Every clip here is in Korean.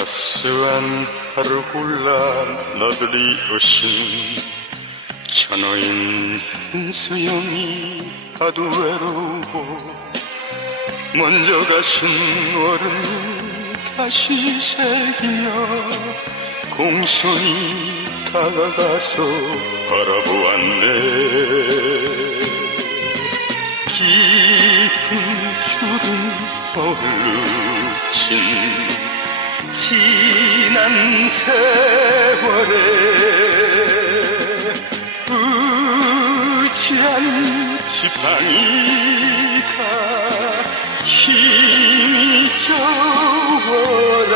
따스한 하루 골라 너들이 오신 천호인 은수영이 하도 외로워 먼저 가신 어른 다시 새기며 공손히 다가가서 바라보았네. 깊은 주름 어루친 지난 세월에 의지한 지팡이가 힘이 겨워라.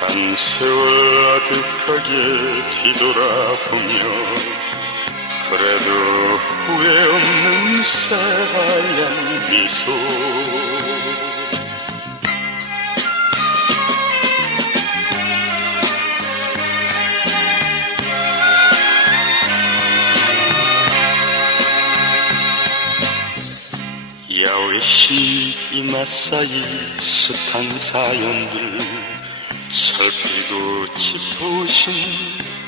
한 세월 아득하게 뒤돌아보며 그래도 후회 없는 새하얀 미소 야외시 이마사이 숱한 사연들 살피고 짚어오신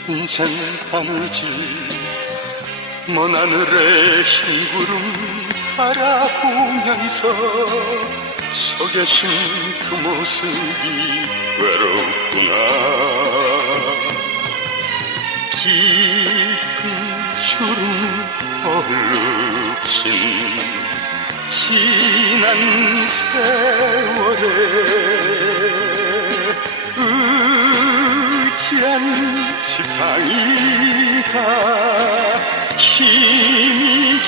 인생 바느질 먼 하늘의 흰 구름 바라보면서 서 계신 그 모습이 외롭구나 주름 얼룩진 지난 세월에 의지한 지팡이가 힘이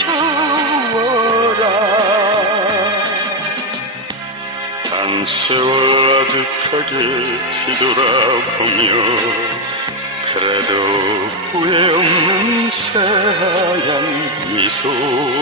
겨워라 한 세월 아득하게 뒤돌아보며 그래도 후회 Jesús.